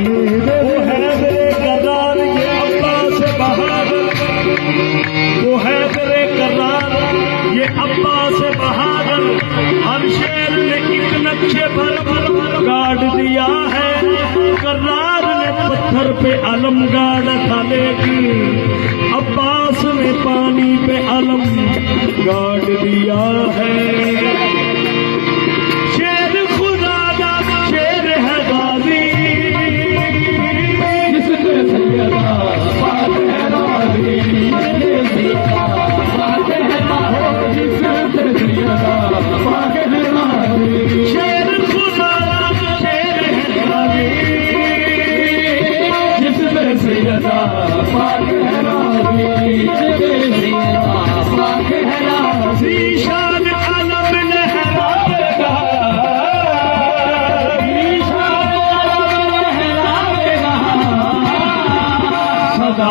वो है मेरे करार ये अब्बास बहादुर, वो है मेरे करार ये अब्बास बहादुर। हर शेर ने एक नक्शे पर गाड़ दिया है, करार ने पत्थर पे अलम गाड़ा था, लेकिन अब्बास ने पानी पे अलम गाड़ दिया है। शेर खुदा का शेर है गाजी, जिसपे सैयदा पाक है राज़ी, पाक है राज़ी, जिसपे सैयदा पाक है राज़ी। शेर खुदा का शेर है गाजी, जिसपे सैयदा पाक है राज़ी, जिसपे सैयदा पाक है राज़ी। ईशान अलम लहराएगा, ईशान अलम लहराएगा, सदा